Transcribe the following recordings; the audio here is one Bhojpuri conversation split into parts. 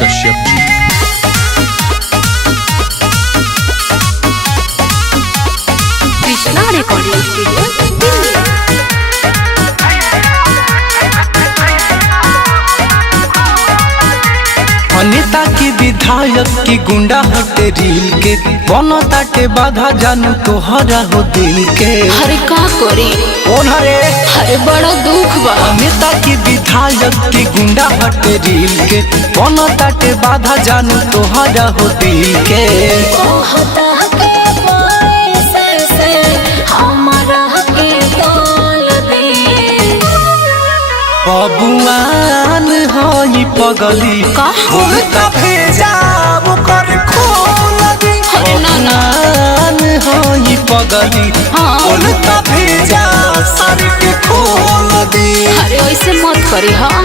कश्यप जी। Krishna recording studio Delhi. नेता की विधायक की गुंडा हटे रील के बनो ताटे बाधा जानू तोहरा हो दिल के। अरे का करी अरे बड़ा दुख बा। नेता की विधायक की गुंडा हटे रील के बनो ताटे बाधा जानू तोहरा हो दिल के। बबुआन होई पगली बोलता भेजा वो कर खोल दी। बबुआन होई पगली बोलता भेजा सर के खोल दी। अरे ऐसे मत करी हाँ।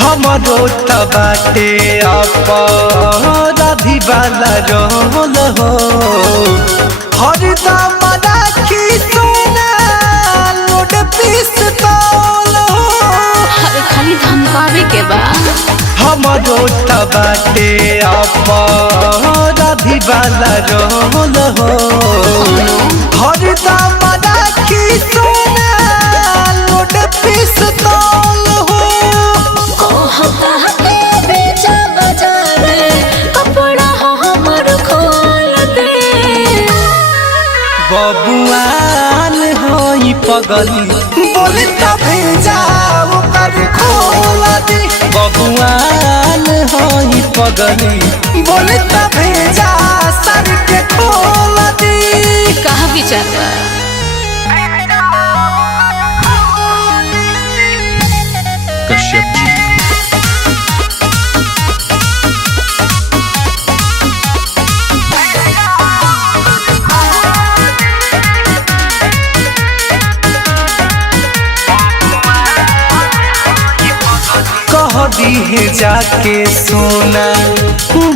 हमरो तबाटे अपराधी वाला रोल हो हरदम राखी सोना लोड पिस्तौल हो। अरे खाली धमकावे के बा। हमरो तबाटे अपराधी वाला रोल हो हरदम राखी सोना लोड पिस्तौल हो। बबुआन होई पगली बोलता भेजा वो कर खोल दी। बबुआन होई पगली बोलता भेजा सर के खोल दी। कहाँ विचार बा। कश्यप जी। कह दी जाके सोना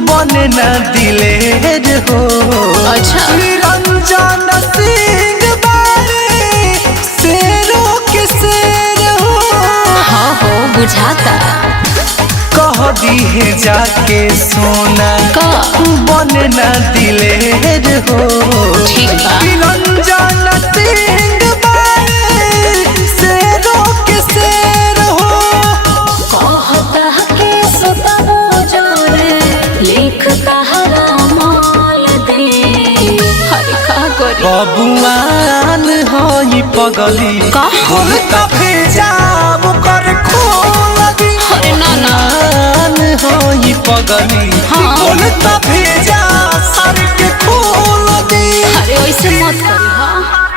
बने न दिलेर हो। अच्छा निरंजन सिंह बारे शेरों के शेर हो। हाँ हो बुझाता। कह दी जाके सोना का बने न दिलेर हो। ठीक बा। निरंजन सिंह बारे शेरों के शेर हो। बबुआन होई पगली बोलता भेजा वो कर खोल दी। अरे ना ना होई पगली बोलता भेजा सर के खोल दी। अरे ऐसे मत करी हाँ।